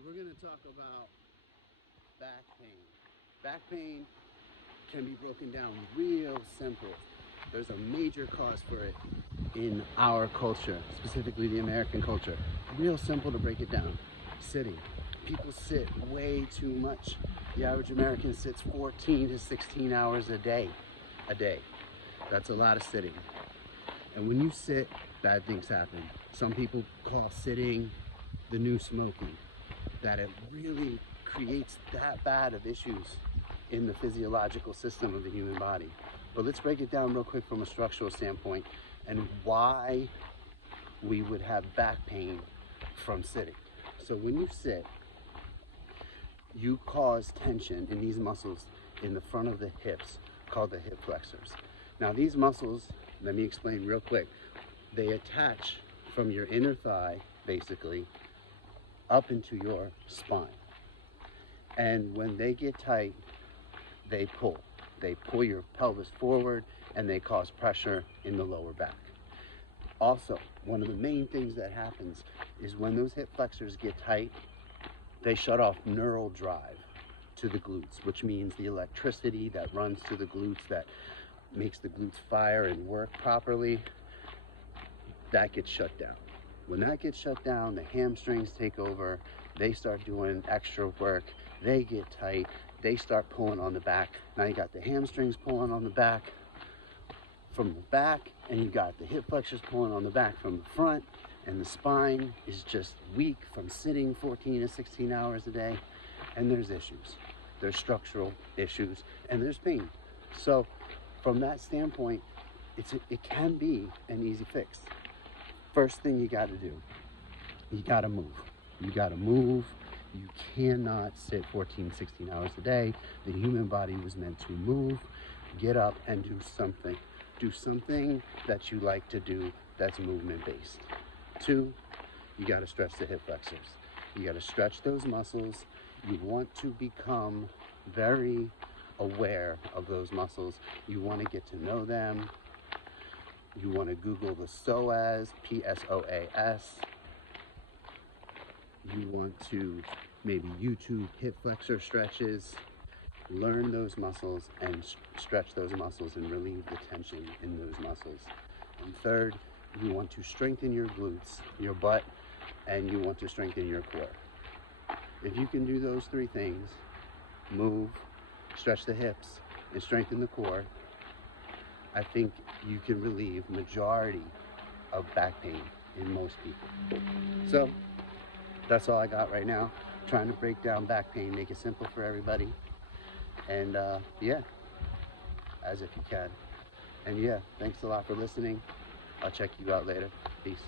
So we're going to talk about back pain. Back pain can be broken down real simple. There's a major cause for it in our culture, specifically the American culture. Real simple to break it down. Sitting. People sit way too much. The average American sits 14 to 16 hours a day. That's a lot of sitting. And when you sit, bad things happen. Some people call sitting the new smoking. That it really creates that bad of issues in the physiological system of the human body. But let's break it down real quick from a structural standpoint and why we would have back pain from sitting. So when you sit, you cause tension in these muscles in the front of the hips called the hip flexors. Now these muscles, let me explain real quick. They attach from your inner thigh, basically, up into your spine. And when they get tight, they pull. They pull your pelvis forward and they cause pressure in the lower back. Also, one of the main things that happens is when those hip flexors get tight, they shut off neural drive to the glutes, which means the electricity that runs to the glutes that makes the glutes fire and work properly, that gets shut down. When that gets shut down, the hamstrings take over, they start doing extra work, they get tight, they start pulling on the back. Now you got the hamstrings pulling on the back from the back, and you got the hip flexors pulling on the back from the front, and the spine is just weak from sitting 14 to 16 hours a day, and there's issues. There's structural issues, and there's pain. So from that standpoint, it can be an easy fix. First thing you got to do, you got to move. You got to move. You cannot sit 14, 16 hours a day. The human body was meant to move, get up and do something. Do something that you like to do that's movement based. 2, you got to stretch the hip flexors. You got to stretch those muscles. You want to become very aware of those muscles. You want to get to know them. You want to Google the psoas, P-S-O-A-S. You want to maybe YouTube hip flexor stretches. Learn those muscles and stretch those muscles and relieve the tension in those muscles. And 3rd, you want to strengthen your glutes, your butt, and you want to strengthen your core. If you can do those 3 things, move, stretch the hips, and strengthen the core, I think you can relieve majority of back pain in most people. So that's all I got right now. Trying to break down back pain, make it simple for everybody. And yeah, as if you can. And yeah, thanks a lot for listening. I'll check you out later. Peace.